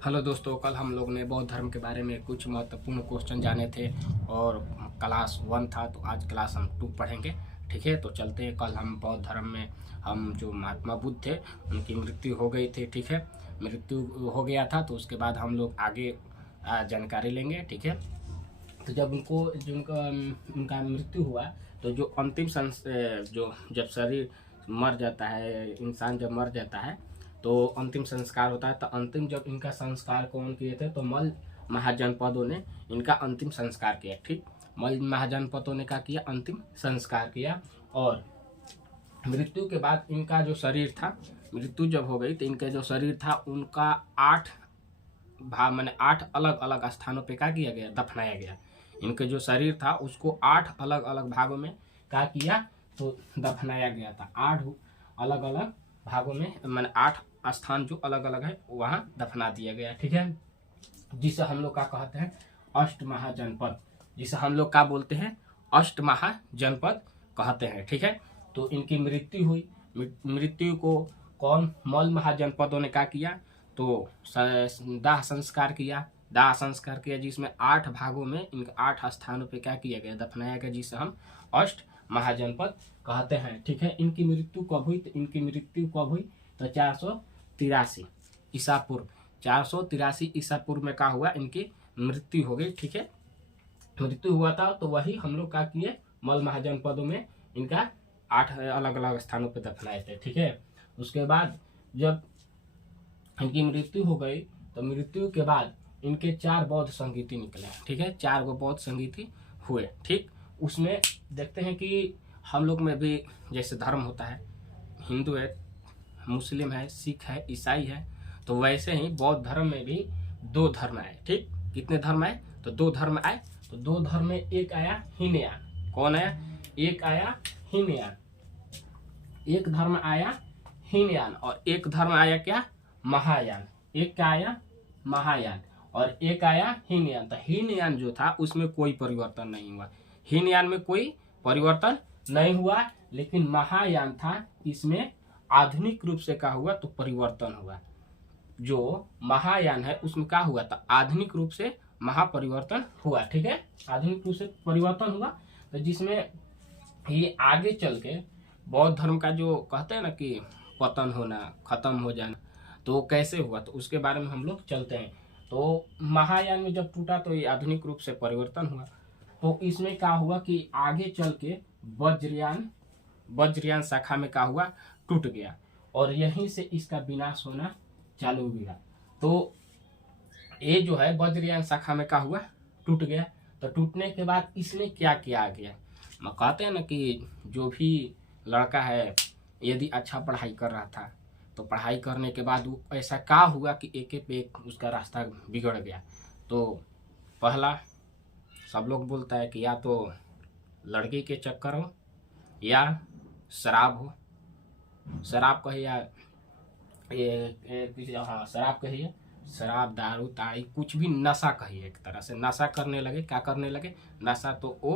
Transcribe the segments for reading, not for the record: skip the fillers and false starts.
Hello दोस्तों, कल हम लोग ने बौद्ध धर्म के बारे में कुछ महत्वपूर्ण क्वेश्चन जाने थे और क्लास 1 था, तो आज क्लास हम 2 पढ़ेंगे। ठीक है, तो चलते हैं। कल हम बौद्ध धर्म में हम जो महात्मा बुद्ध थे उनकी मृत्यु हो गई थी। ठीक है, मृत्यु हो गया था, तो उसके बाद हम लोग आगे जानकारी लेंगे। ठीक है, तो जब उनका मृत्यु हुआ, तो जो अंतिम जो जब शरीर मर जाता है, इंसान जब मर जाता है तो अंतिम संस्कार होता है। तो अंतिम जब इनका संस्कार कौन किए थे, तो मल्ल महाजनपदों ने इनका अंतिम संस्कार किया। ठीक, मल्ल महाजनपदों ने क्या किया, अंतिम संस्कार किया। और मृत्यु के बाद इनका जो शरीर था, मृत्यु जब हो गई तो इनका जो शरीर था उनका 8 भाग मैंने 8 अलग अलग स्थानों पे क्या किया गया, दफनाया गया। इनके जो शरीर था उसको 8 अलग अलग भागों में क्या किया, तो दफनाया गया था। 8 अलग अलग भागों में, मैंने 8 स्थान जो अलग अलग है वहाँ दफना दिया गया। ठीक है, जिसे हम लोग क्या कहते हैं, अष्ट महाजनपद, जिसे हम लोग क्या बोलते हैं, अष्ट महाजनपद कहते हैं। ठीक है, तो इनकी मृत्यु हुई। मृत्यु को कौन, मल्ल महाजनपदों ने क्या किया, तो दाह संस्कार किया। दाह संस्कार किया जिसमें 8 भागों में इनके 8 स्थानों पे क्या किया गया, दफनाया गया, जिसे हम अष्ट महाजनपद कहते हैं। ठीक है, इनकी मृत्यु कब हुई, तो इनकी मृत्यु कब हुई, तो 483 ईसा पूर्व, 483 ईसा पूर्व में क्या हुआ, इनकी मृत्यु हो गई। ठीक है, मृत्यु हुआ था, तो वही हम लोग क्या किए, मल्ल महाजनपदों में इनका 8 अलग अलग स्थानों पे दफनाए थे। ठीक है, उसके बाद जब इनकी मृत्यु हो गई, तो मृत्यु के बाद इनके 4 बौद्ध संगीति निकले। ठीक है, 4 गो बौद्ध संगीति हुए। ठीक, उसमें देखते हैं कि हम लोग में भी जैसे धर्म होता है, हिंदू है, मुस्लिम है, सिख है, ईसाई है, तो वैसे ही बौद्ध धर्म में भी 2 धर्म आए। ठीक, कितने धर्म आए, तो 2 धर्म आए। तो 2 धर्म में एक आया हीनयान। कौन आया, एक आया हीनयान, एक धर्म आया हीनयान, और एक धर्म आया क्या, महायान। एक क्या आया, महायान, और एक आया हीनयान। तो हीनयान जो था उसमें कोई परिवर्तन नहीं हुआ, हीनयान में कोई परिवर्तन नहीं हुआ। लेकिन महायान था, इसमें आधुनिक रूप से क्या हुआ, तो परिवर्तन हुआ। जो महायान है उसमें क्या हुआ था, आधुनिक रूप से महापरिवर्तन हुआ। ठीक है, आधुनिक रूप से परिवर्तन हुआ, तो जिसमें ये आगे चल के बौद्ध धर्म का जो कहते हैं ना कि पतन होना, खत्म हो जाना, तो वो कैसे हुआ, तो उसके बारे में हम लोग चलते हैं। तो महायान में जब टूटा तो ये आधुनिक रूप से परिवर्तन हुआ। तो इसमें क्या हुआ कि आगे चल के वज्रयान शाखा में क्या हुआ, टूट गया, और यहीं से इसका विनाश होना चालू हुआ। तो ये जो है वज्रयान शाखा में क्या हुआ, टूट गया। तो टूटने के बाद इसमें क्या किया गया, मैं कहते हैं ना कि जो भी लड़का है यदि अच्छा पढ़ाई कर रहा था, तो पढ़ाई करने के बाद वो ऐसा क्या हुआ कि एक पे एक उसका रास्ता बिगड़ गया। तो पहला सब लोग बोलता है कि या तो लड़की के चक्कर हो, या शराब हो, शराब कहिए या हाँ शराब कहिए, शराब, दारू, ताड़ी, कुछ भी नशा कहिए, एक तरह से नशा करने लगे। क्या करने लगे, नशा, तो वो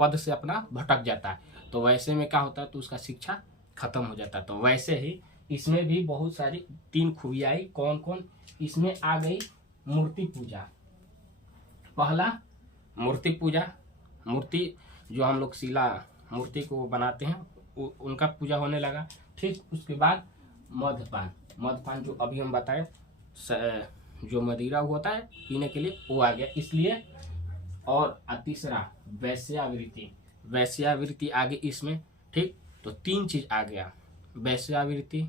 पद से अपना भटक जाता है। तो वैसे में क्या होता है, तो उसका शिक्षा खत्म हो जाता है। तो वैसे ही इसमें भी बहुत सारी 3 खूबियाँ आई। कौन कौन, इसमें आ गई मूर्ति पूजा। पहला मूर्ति पूजा, मूर्ति जो हम लोग शिला मूर्ति को बनाते हैं उनका पूजा होने लगा। ठीक, उसके बाद मद्यपान, मद्यपान जो अभी हम बताए, जो मदिरा होता है पीने के लिए, वो आ गया इसलिए। और तीसरा वैश्यावृत्ति, वैश्यावृत्ति आ गई इसमें। ठीक, तो 3 चीज आ गया, वैश्यावृत्ति,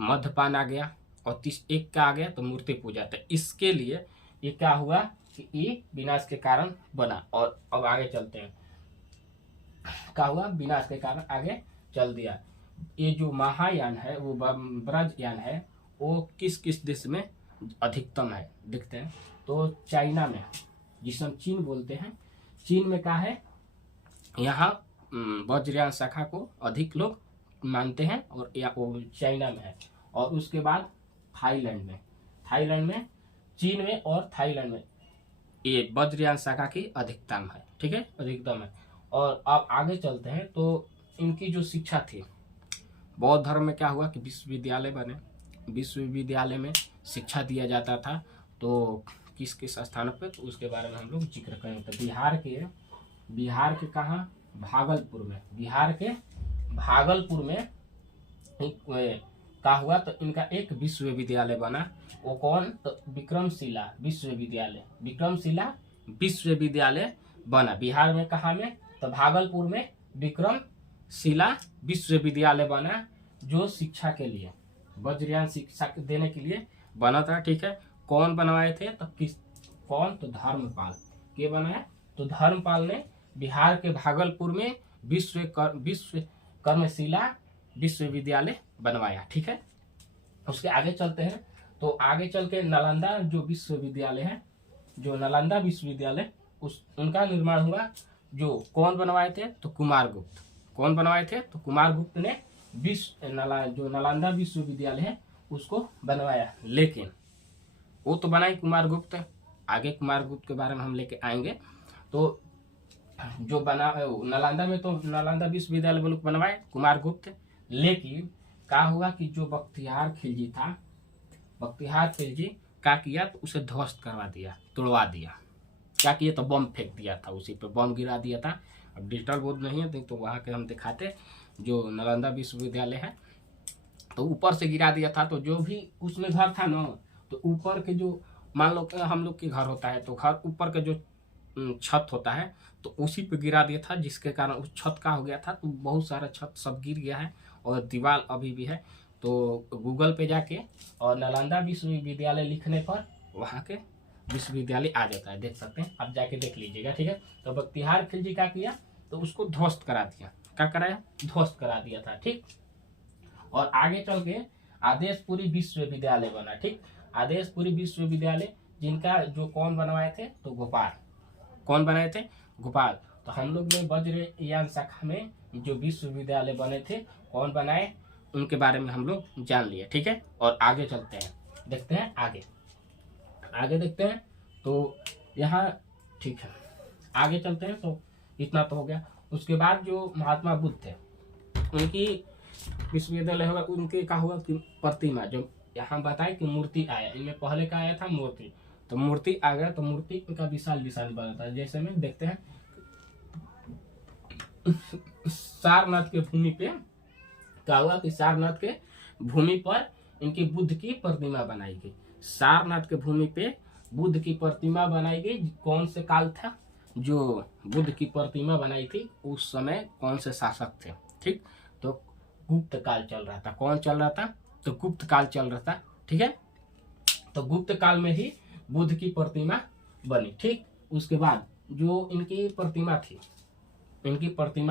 मद्यपान आ गया, और एक का आ गया, तो मूर्ति पूजा। तो इसके लिए ये क्या हुआ कि ये विनाश के कारण बना। और अब आगे चलते हैं, क्या हुआ, विनाश के कारण आगे चल दिया। ये जो महायान है, वो ब्रजयान है, वो किस किस देश में अधिकतम है, देखते हैं। तो चाइना में, जिसे हम चीन बोलते हैं, चीन में क्या है, यहाँ वज्रयान शाखा को अधिक लोग मानते हैं, और या वो चाइना में है। और उसके बाद थाईलैंड में, थाईलैंड में, चीन में और थाईलैंड में ये वज्रयान शाखा की अधिकतम है। ठीक है, अधिकतम है। और अब आगे चलते हैं, तो इनकी जो शिक्षा थी, बौद्ध धर्म में क्या हुआ कि विश्वविद्यालय बने, विश्वविद्यालय में शिक्षा दिया जाता था, तो किस किस स्थानों पे, तो उसके बारे में हम लोग जिक्र करेंगे। तो बिहार के कहाँ, भागलपुर में, बिहार के भागलपुर में का हुआ, तो इनका एक विश्वविद्यालय बना। वो कौन, तो विक्रमशिला विश्वविद्यालय बना बिहार में। कहाँ में, तो भागलपुर में विक्रमशिला विश्वविद्यालय बना, जो शिक्षा के लिए, वज्रयान शिक्षा देने के लिए बना था। ठीक है, कौन बनवाए थे, तो कौन, तो धर्मपाल के बनाया, तो धर्मपाल ने बिहार के भागलपुर में विश्वकर्मशिला विश्वविद्यालय बनवाया। ठीक है, उसके आगे चलते हैं। तो आगे चल के नालंदा जो विश्वविद्यालय है, जो नालंदा विश्वविद्यालय, उनका निर्माण हुआ। जो कौन बनवाए थे, तो कुमारगुप्त। कौन बनवाए थे, तो कुमारगुप्त ने जो नालंदा विश्वविद्यालय है उसको बनवाया। लेकिन वो तो बनाई कुमारगुप्त, आगे कुमारगुप्त के बारे में हम लेके आएंगे। तो जो बना नालंदा में, तो नालंदा विश्वविद्यालय वो लोग बनवाए कुमारगुप्त। लेकिन क्या हुआ कि जो बख्तियार खिलजी था, बख्तियार खिलजी क्या किया, तो उसे ध्वस्त करवा दिया, तोड़वा दिया। क्या किया, तो बम फेंक दिया था, उसी पे बम गिरा दिया था। अब डिजिटल बोर्ड नहीं है तो वहाँ के हम दिखाते, जो नालंदा विश्वविद्यालय है, तो ऊपर से गिरा दिया था। तो जो भी उसमें घर था ना, तो ऊपर के जो, मान लो हम लोग के घर होता है, तो घर ऊपर के जो छत होता है, तो उसी पे गिरा दिया था, जिसके कारण उस छत का हो गया था। तो बहुत सारा छत सब गिर गया है और दीवार अभी भी है। तो गूगल पे जाके और नालंदा विश्वविद्यालय लिखने पर वहाँ के विश्वविद्यालय आ जाता है, देख सकते हैं, आप जाके देख लीजिएगा। ठीक है, तो बख्तियार खिलजी क्या किया, तो उसको ध्वस्त करा दिया। क्या कराया, ध्वस्त करा दिया था। ठीक, और आगे चल के आदेशपुरी विश्वविद्यालय बना। ठीक, आदेशपुरी विश्वविद्यालय, जिनका जो कौन बनवाए थे, तो गोपाल। कौन बनाए थे, गोपाल। तो हम लोग ने वज्रयान शाखा में जो विश्वविद्यालय बने थे, कौन बनाए, उनके बारे में हम लोग जान लिए। ठीक है, और आगे चलते हैं, देखते हैं आगे देखते हैं। तो यहाँ ठीक है, आगे चलते हैं। तो इतना तो हो गया। उसके बाद जो महात्मा बुद्ध थे, उनकी विश्वविद्यालय होगा, उनके क्या हुआ कि प्रतिमा, जो यहाँ बताए कि मूर्ति आया, इनमें पहले का आया था मूर्ति, तो मूर्ति आ गया। तो मूर्ति उनका विशाल विशाल बना था। जैसे में देखते हैं, सारनाथ के भूमि पे क्या हुआ कि सारनाथ के भूमि पर इनकी बुद्ध की प्रतिमा बनाई गई। सारनाथ के भूमि पे बुद्ध की प्रतिमा बनाई गई। कौन से काल था, जो बुद्ध की प्रतिमा बनाई थी, उस समय कौन से शासक थे, ठीक, तो गुप्त काल चल रहा था। कौन चल रहा था, तो गुप्त काल चल रहा था। ठीक है, तो गुप्त काल में ही बुद्ध की प्रतिमा बनी। ठीक, उसके बाद जो इनकी प्रतिमा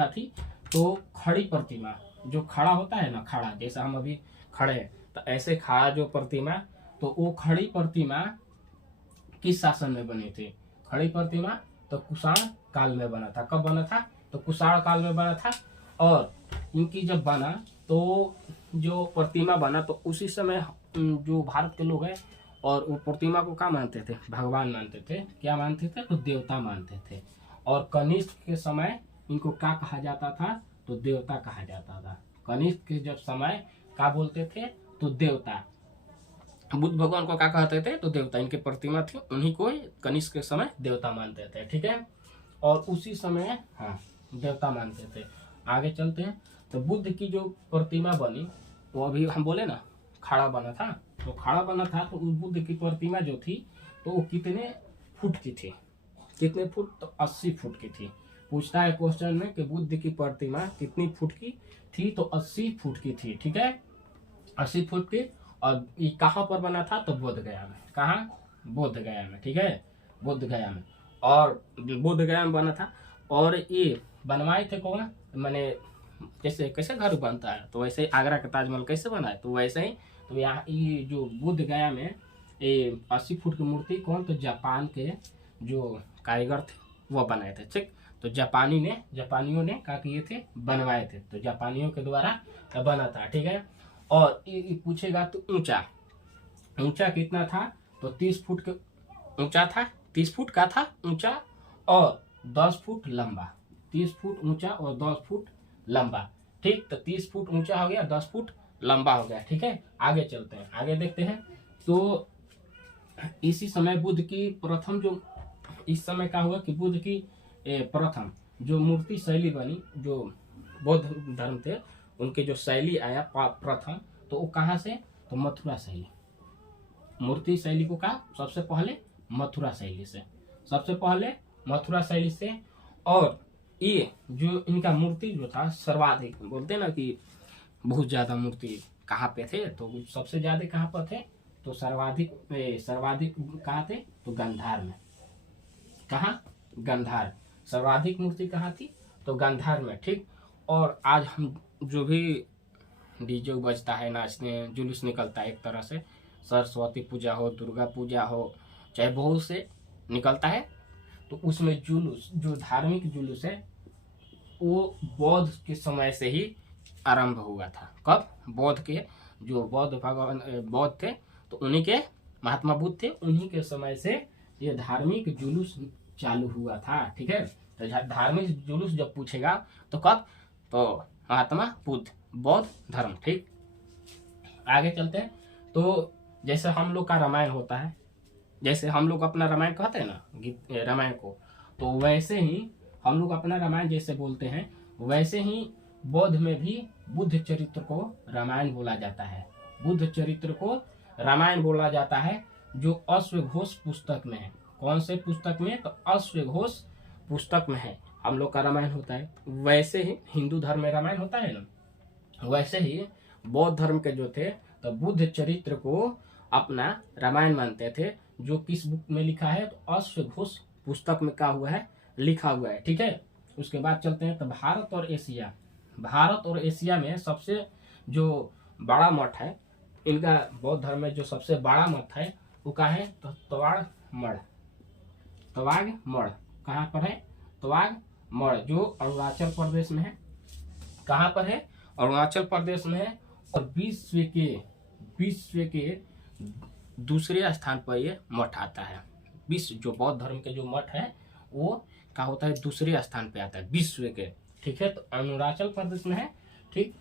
थी, तो खड़ी प्रतिमा, जो खड़ा होता है ना, खड़ा, जैसा हम अभी खड़े हैं, तो ऐसे खड़ा जो प्रतिमा, तो वो खड़ी प्रतिमा किस शासन में बनी थी, खड़ी प्रतिमा तो कुषाण काल में बना था। कब बना था, तो कुषाण काल में बना था। और इनकी जब बना, तो जो प्रतिमा बना, तो उसी समय जो भारत के लोग हैं, और वो प्रतिमा को क्या मानते थे, भगवान मानते थे। क्या मानते थे, तो देवता मानते थे। और कनिष्क के समय इनको क्या कहा जाता था, तो देवता कहा जाता था। कनिष्क के जब समय क्या बोलते थे, तो देवता। बुद्ध भगवान को क्या कहते थे, तो देवता। इनकी प्रतिमा थी, उन्हीं को कनिष्क के समय देवता मानते थे। ठीक है, और उसी समय देवता मानते थे। आगे चलते हैं। तो बुद्ध की जो प्रतिमा बनी, वो अभी हम बोले ना खड़ा बना था, तो खड़ा बना था। तो उस बुद्ध की प्रतिमा जो थी, तो वो कितने फुट की थी, कितने फुट, तो 80 फुट की थी। पूछता है क्वेश्चन में कि बुद्ध की प्रतिमा कितनी फुट की थी, तो 80 फुट की थी। ठीक है, 80 फुट की। और ये कहाँ पर बना था, तो बोध गया में। कहाँ, बोध गया में। ठीक है, बोध गया में। और बोध गया में बना था। और ये बनवाए थे कौन, मैंने जैसे कैसे घर बनता है, तो वैसे ही आगरा का ताजमहल कैसे बना है, तो वैसे ही। तो यहाँ ये जो बोध गया में ये 80 फुट की मूर्ति कौन, तो जापान के जो कारीगर थे वो बनाए थे। ठीक, तो जापानियों ने क्या किए थे, बनवाए थे। तो जापानियों के द्वारा बना था। ठीक है, और ये पूछेगा तो ऊंचा कितना था, तो 30 फुट के ऊंचा था, 30 फुट का था ऊंचा, और 10 फुट लंबा। 30 फुट ऊंचा और 10 फुट लंबा। ठीक, तो 30 फुट ऊंचा हो गया, 10 फुट लंबा हो गया। ठीक है, आगे चलते हैं, आगे देखते हैं। तो इसी समय बुद्ध की प्रथम जो इस समय क्या हुआ कि बुद्ध की प्रथम जो मूर्ति शैली बनी, जो बौद्ध धर्म थे उनके जो शैली आया प्रथम, तो वो कहाँ से, तो मथुरा शैली। मूर्ति शैली को कहा सबसे पहले मथुरा शैली से, सबसे पहले मथुरा शैली से। और ये जो इनका मूर्ति जो था सर्वाधिक, बोलते ना कि बहुत ज्यादा मूर्ति कहाँ पे थे, तो सबसे ज्यादा कहाँ पर थे, तो सर्वाधिक कहाँ थे, तो गांधार में। कहाँ, गांधार। सर्वाधिक मूर्ति कहाँ थी, तो गांधार में, ठीक। और आज हम जो भी डीजे बजता है, नाचते हैं, जुलूस निकलता है, एक तरह से सरस्वती पूजा हो, दुर्गा पूजा हो, चाहे बहुत से निकलता है, तो उसमें जुलूस, जो धार्मिक जुलूस है, वो बौद्ध के समय से ही आरंभ हुआ था। कब, बौद्ध के जो बौद्ध भगवान बौद्ध थे, तो उन्हीं के महात्मा बुद्ध थे, उन्हीं के समय से ये धार्मिक जुलूस चालू हुआ था, ठीक है। तो धार्मिक जुलूस जब पूछेगा तो कब, तो महात्मा बुद्ध, बौद्ध धर्म, ठीक। आगे चलते हैं। तो जैसे हम लोग का रामायण होता है, जैसे हम लोग अपना रामायण कहते हैं ना रामायण को, तो वैसे ही हम लोग अपना रामायण जैसे बोलते हैं, वैसे ही बौद्ध में भी बुद्ध चरित्र को रामायण बोला जाता है। बुद्ध चरित्र को रामायण बोला जाता है, जो अश्वघोष पुस्तक में है। कौन से पुस्तक में, तो अश्वघोष पुस्तक में है हम लोग का रामायण होता है। वैसे ही हिंदू धर्म में रामायण होता है ना, वैसे ही बौद्ध धर्म के जो थे, तो बुद्ध चरित्र को अपना रामायण मानते थे, जो किस बुक में लिखा है, तो अश्वघोष पुस्तक में क्या हुआ है, लिखा हुआ है, ठीक है। उसके बाद चलते हैं, तो भारत और एशिया। भारत और एशिया में सबसे जो बड़ा मठ है इनका, बौद्ध धर्म में जो सबसे बड़ा मठ है वो कहाँ है, तो तवाड़ मठ। तवाग मठ कहाँ पर है, तवाग मठ, जो अरुणाचल प्रदेश में है। कहाँ पर है, अरुणाचल प्रदेश में है। और विश्व के दूसरे स्थान पर ये मठ आता है। विश्व जो बौद्ध धर्म के जो मठ है वो क्या होता है, दूसरे स्थान पे आता है विश्व के, ठीक है। तो अरुणाचल प्रदेश में है, ठीक।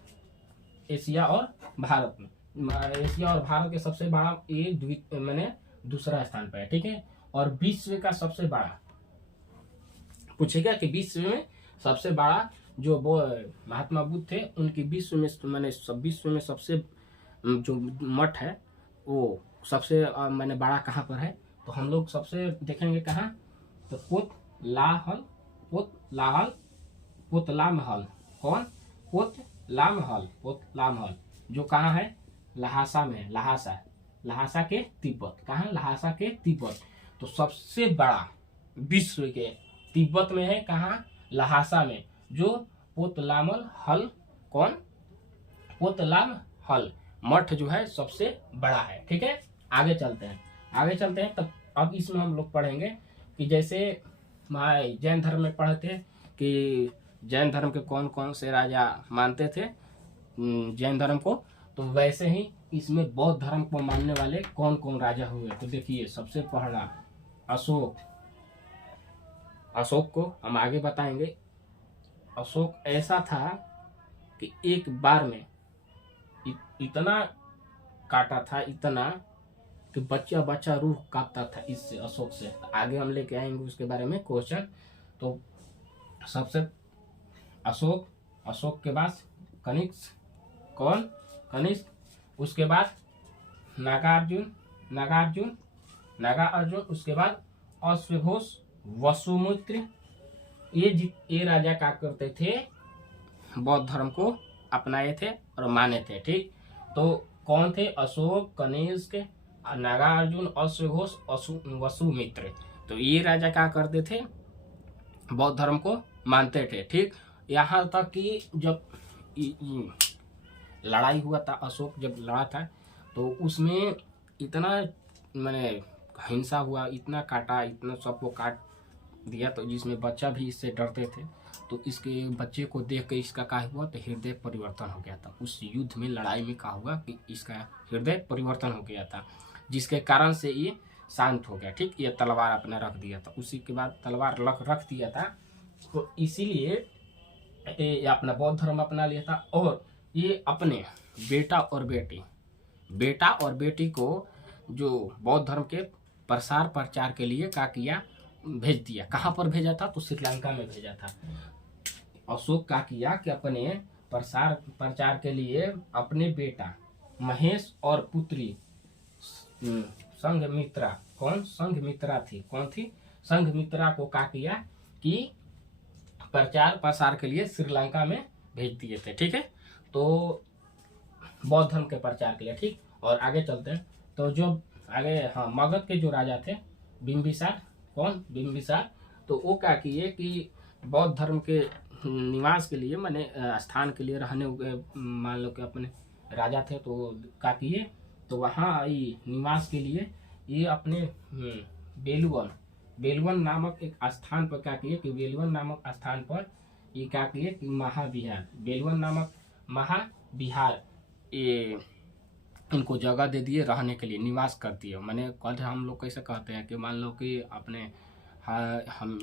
एशिया और भारत में, एशिया और भारत के सबसे बड़ा ये मैंने दूसरा स्थान पर है, ठीक है। और विश्व का सबसे बड़ा पूछेगा कि विश्व में सबसे बड़ा जो वो महात्मा बुद्ध थे उनकी विश्व में, मैंने विश्व में सबसे जो मठ है वो सबसे मैंने बड़ा कहाँ पर है, तो हम लोग सबसे देखेंगे कहाँ, तो पोतलामहल। कौन, पोतलामहल जो कहाँ है, लहासा में। लहासा के तिब्बत, कहाँ, लहासा के तिब्बत। तो सबसे बड़ा विश्व के तिब्बत में है, कहाँ, लहासा में, जो पोतलामहल। कौन, पोतलामहल मठ जो है सबसे बड़ा है, ठीक है। आगे चलते हैं। तब अब इसमें हम लोग पढ़ेंगे कि जैसे जैन धर्म में पढ़े थे कि जैन धर्म के कौन कौन से राजा मानते थे जैन धर्म को, तो वैसे ही इसमें बौद्ध धर्म को मानने वाले कौन कौन राजा हुए। तो देखिए, सबसे पहला अशोक को हम आगे बताएंगे। अशोक ऐसा था कि एक बार में इतना काटा था, इतना कि बच्चा रूह कांपता था इससे, अशोक से। आगे हम लेके आएंगे उसके बारे में क्वेश्चन। तो सबसे अशोक के बाद कनिष्क। कौन, कनिष्क। उसके बाद नागार्जुन। उसके बाद अश्वघोष, वसुमित्र। ये राजा क्या करते थे, बौद्ध धर्म को अपनाए थे और माने थे, ठीक। तो कौन थे, अशोक, कनिष्क, नागार्जुन, अश्वघोष, वसुमित्र। तो ये राजा क्या करते थे, बौद्ध धर्म को मानते थे, ठीक। यहाँ तक कि जब लड़ाई हुआ था, अशोक जब लड़ा था तो उसमें इतना मैंने हिंसा हुआ, इतना काटा, इतना सबको काट दिया, तो जिसमें बच्चा भी इससे डरते थे। तो इसके बच्चे को देख के इसका क्या हुआ, तो हृदय परिवर्तन हो गया था। उस युद्ध में, लड़ाई में क्या हुआ कि इसका हृदय परिवर्तन हो गया था, जिसके कारण से ये शांत हो गया, ठीक। ये तलवार अपना रख दिया था, उसी के बाद तलवार रख दिया था, तो इसीलिए ये अपना बौद्ध धर्म अपना लिया था। और ये अपने बेटा और बेटी को जो बौद्ध धर्म के प्रसार प्रचार के लिए क्या किया, भेज दिया। कहाँ पर भेजा था, तो श्रीलंका में भेजा था। अशोक क्या किया कि अपने प्रसार प्रचार के लिए अपने बेटा महेश और पुत्री संघमित्रा, कौन संघमित्रा थी, कौन थी, संघमित्रा को क्या किया कि प्रचार प्रसार के लिए श्रीलंका में भेज दिए थे। ठीक है, तो बौद्ध धर्म के प्रचार के लिए। ठीक, और आगे चलते हैं। तो जो आगे, हाँ, मगध के जो राजा थे बिंबिसार, कौन, बिंबिसार, तो वो क्या किए कि बौद्ध धर्म के निवास के लिए, माने स्थान के लिए, रहने, मान लो कि अपने राजा थे तो क्या किए, तो वहाँ निवास के लिए ये अपने बेलवन, बेलवन नामक एक स्थान पर क्या किए कि बेलवन नामक स्थान पर ये क्या किए कि महाविहार, बेलवन नामक महाविहार, ये इनको जगह दे दिए रहने के लिए, निवास कर दिए। मैंने कल हम लोग कैसे कहते हैं कि मान लो कि अपने, हाँ, हम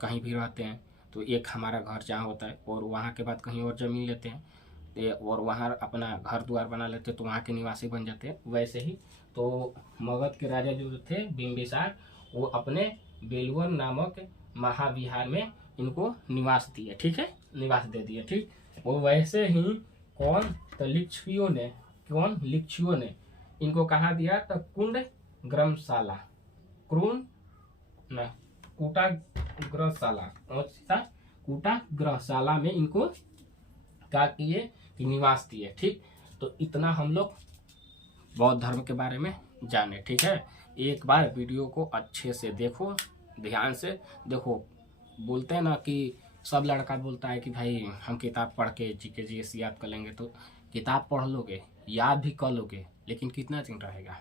कहीं भी रहते हैं तो एक हमारा घर जहाँ होता है और वहाँ के बाद कहीं और ज़मीन लेते हैं और वहाँ अपना घर द्वार बना लेते हैं तो वहाँ के निवासी बन जाते हैं। वैसे ही तो मगध के राजा जो थे बिंबिसार, वो अपने बेलवन नामक महाविहार में इनको निवास दिए। ठीक है, निवास दे दिए। ठीक, वो वैसे ही कौन, तो लिच्छवियों ने, कौन, लिच्छवियों ने इनको कहा दिया, तो कुंड ग्रमशाला, क्रून न कूटाग्रशाला, कूटाग्रशाला में इनको क्या किए कि निवास दिए। ठीक, तो इतना हम लोग बौद्ध धर्म के बारे में जाने। ठीक है, एक बार वीडियो को अच्छे से देखो, ध्यान से देखो। बोलते हैं ना कि सब लड़का बोलता है कि भाई हम किताब पढ़ के जीके जीएस याद कर लेंगे, तो किताब पढ़ लोगे, याद भी कर लोगे, लेकिन कितना दिन रहेगा?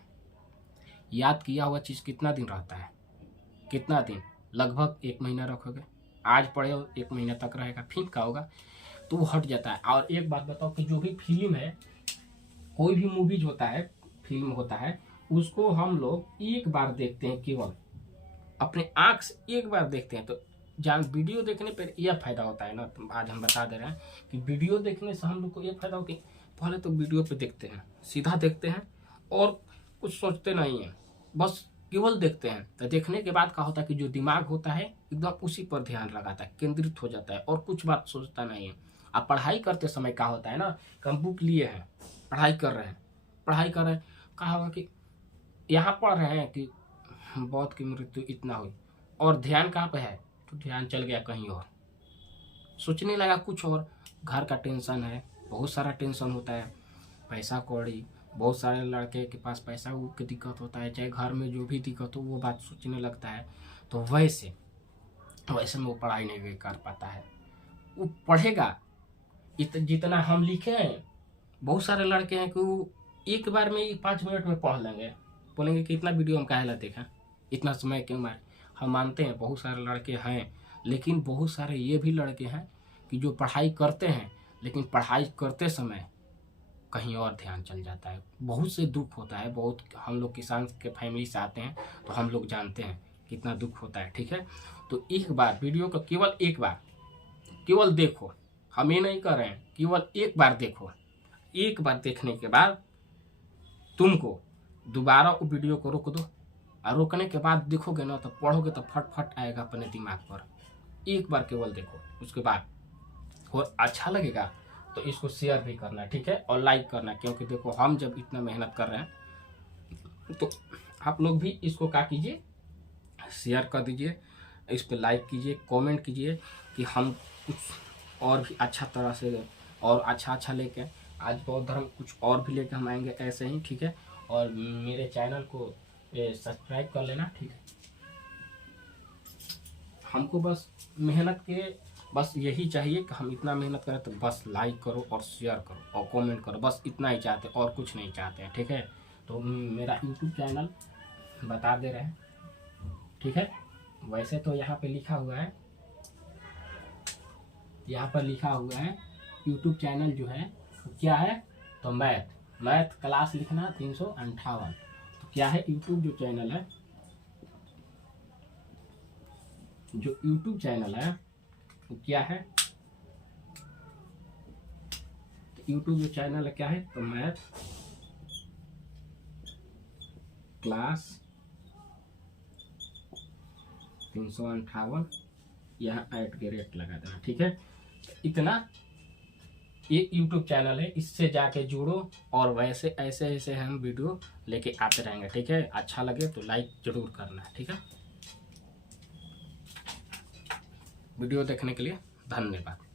याद किया हुआ चीज़ कितना दिन रहता है? कितना दिन? लगभग 1 महीना रखोगे। आज पढ़े हो 1 महीना तक रहेगा, फिर क्या होगा, तो वो हट जाता है। और एक बात बताओ कि जो भी फिल्म है, कोई भी मूवीज होता है, फिल्म होता है, उसको हम लोग एक बार देखते हैं, केवल अपने आँख से एक बार देखते हैं। तो जान वीडियो देखने पर यह फायदा होता है ना, तो आज हम बता दे रहे हैं कि वीडियो देखने से हम लोग को ये फायदा हो कि पहले तो वीडियो पे देखते हैं, सीधा देखते हैं और कुछ सोचते नहीं हैं, बस केवल देखते हैं। तो देखने के बाद क्या होता है कि जो दिमाग होता है एकदम उसी पर ध्यान लगाता है, केंद्रित हो जाता है और कुछ बात सोचता नहीं है। अब पढ़ाई करते समय क्या होता है ना, कि हम बुक लिए हैं, पढ़ाई कर रहे हैं, पढ़ाई कर रहे हैं, कहा होगा कि यहाँ पढ़ रहे हैं कि बौद्ध की मृत्यु इतना हुई, और ध्यान कहाँ पे है, तो ध्यान चल गया कहीं और, सोचने लगा कुछ और। घर का टेंशन है, बहुत सारा टेंशन होता है, पैसा कौड़ी, बहुत सारे लड़के के पास पैसा की दिक्कत होता है, चाहे घर में जो भी दिक्कत हो वो बात सोचने लगता है। तो वैसे में वो पढ़ाई नहीं कर पाता है। वो पढ़ेगा जितना हम लिखे हैं, बहुत सारे लड़के हैं कि वो एक बार में 5 मिनट में पढ़ लेंगे, बोलेंगे कि इतना वीडियो हम काहे देखा, इतना समय क्यों मारे। हम मानते हैं बहुत सारे लड़के हैं, लेकिन बहुत सारे ये भी लड़के हैं कि जो पढ़ाई करते हैं, लेकिन पढ़ाई करते समय कहीं और ध्यान चल जाता है। बहुत से दुख होता है, बहुत, हम लोग किसान के फैमिली से आते हैं तो हम लोग जानते हैं कितना दुख होता है। ठीक है, तो एक बार वीडियो को केवल एक बार केवल देखो, हम ये नहीं कर रहे हैं, केवल एक बार देखो। एक बार देखने के बाद तुमको दोबारा वो वीडियो को रोक दो, और रोकने के बाद देखोगे ना तो पढ़ोगे तो फट फट आएगा अपने दिमाग पर। एक बार केवल देखो, उसके बाद और अच्छा लगेगा तो इसको शेयर भी करना, ठीक है, और लाइक करना, क्योंकि देखो हम जब इतना मेहनत कर रहे हैं तो आप लोग भी इसको क्या कीजिए, शेयर कर दीजिए, इस पर लाइक कीजिए, कमेंट कीजिए कि हम कुछ और भी अच्छा तरह से और अच्छा लेके आज बौद्ध धर्म कुछ और भी लेके हम आएंगे ऐसे ही। ठीक है, और मेरे चैनल को सब्सक्राइब कर लेना। ठीक है, हमको बस मेहनत के बस यही चाहिए कि हम इतना मेहनत करें, तो बस लाइक करो और शेयर करो और कमेंट करो, बस इतना ही चाहते, और कुछ नहीं चाहते हैं। ठीक है, तो मेरा यूट्यूब चैनल बता दे रहे हैं। ठीक है, वैसे तो यहाँ पे लिखा हुआ है, यहाँ पर लिखा हुआ है यूट्यूब चैनल जो है क्या है, तो मैथ क्लास लिखना 358। तो क्या है यूट्यूब जो चैनल है, जो यूट्यूब चैनल है वो क्या है, तो यूट्यूब जो चैनल है क्या है, तो मैथ क्लास 358 यहाँ @ लगा देना। ठीक है, इतना ये YouTube चैनल है, इससे जाके जुड़ो और वैसे ऐसे ऐसे हम वीडियो लेके आते रहेंगे। ठीक है, अच्छा लगे तो लाइक जरूर करना। ठीक है, वीडियो देखने के लिए धन्यवाद।